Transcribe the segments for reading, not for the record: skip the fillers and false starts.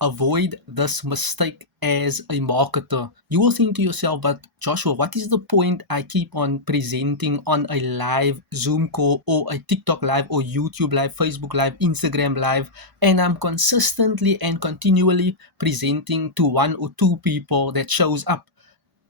avoid this mistake as a marketer. You will think to yourself, but Joshua, what is the point I keep on presenting on a live Zoom call or a TikTok live or YouTube live, Facebook live, Instagram live, and I'm consistently and continually presenting to one or two people that shows up?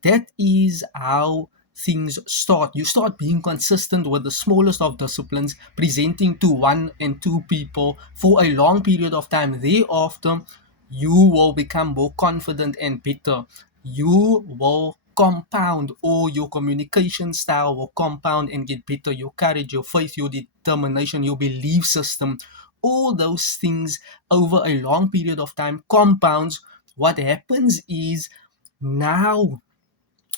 That is how things start. You start being consistent with the smallest of disciplines, presenting to one and two people for a long period of time. Thereafter, you will become more confident and better. You will compound, or your communication style will compound and get better. Your courage, your faith, your determination, your belief system, all those things over a long period of time compounds. What happens is, now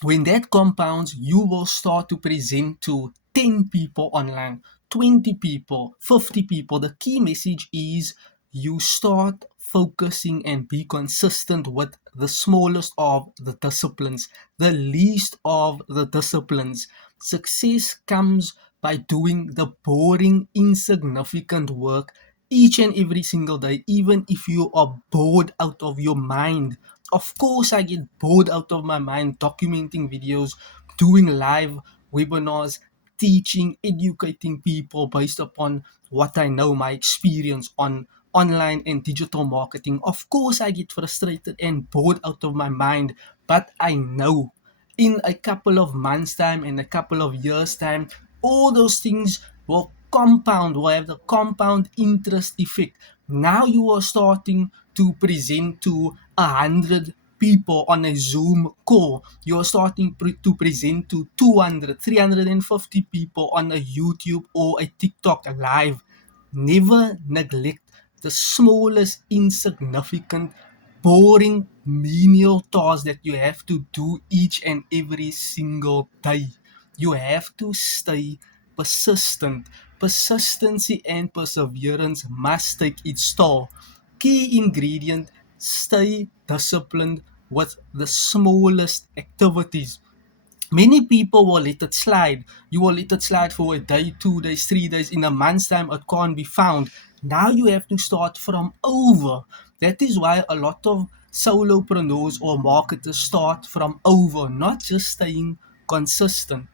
when that compounds, you will start to present to 10 people online, 20 people, 50 people. The key message is you start focusing and be consistent with the smallest of the disciplines, the least of the disciplines. Success comes by doing the boring, insignificant work each and every single day, even if you are bored out of your mind. Of course, I get bored out of my mind documenting videos, doing live webinars, teaching, educating people based upon what I know, my experience on online and digital marketing. Of course, I get frustrated and bored out of my mind, but I know in a couple of months' time, in a couple of years' time, all those things will compound, will have the compound interest effect. Now you are starting to present to 100 people on a Zoom call. You are starting to present to 200, 350 people on a YouTube or a TikTok live. Never neglect the smallest, insignificant, boring, menial task that you have to do each and every single day. You have to stay persistent. Persistency and perseverance must take its toll. Key ingredient: stay disciplined with the smallest activities. Many people will let it slide. You will let it slide for a day, 2 days, 3 days. In a month's time, it can't be found. Now you have to start from over. That is why a lot of solopreneurs or marketers start from over, not just staying consistent.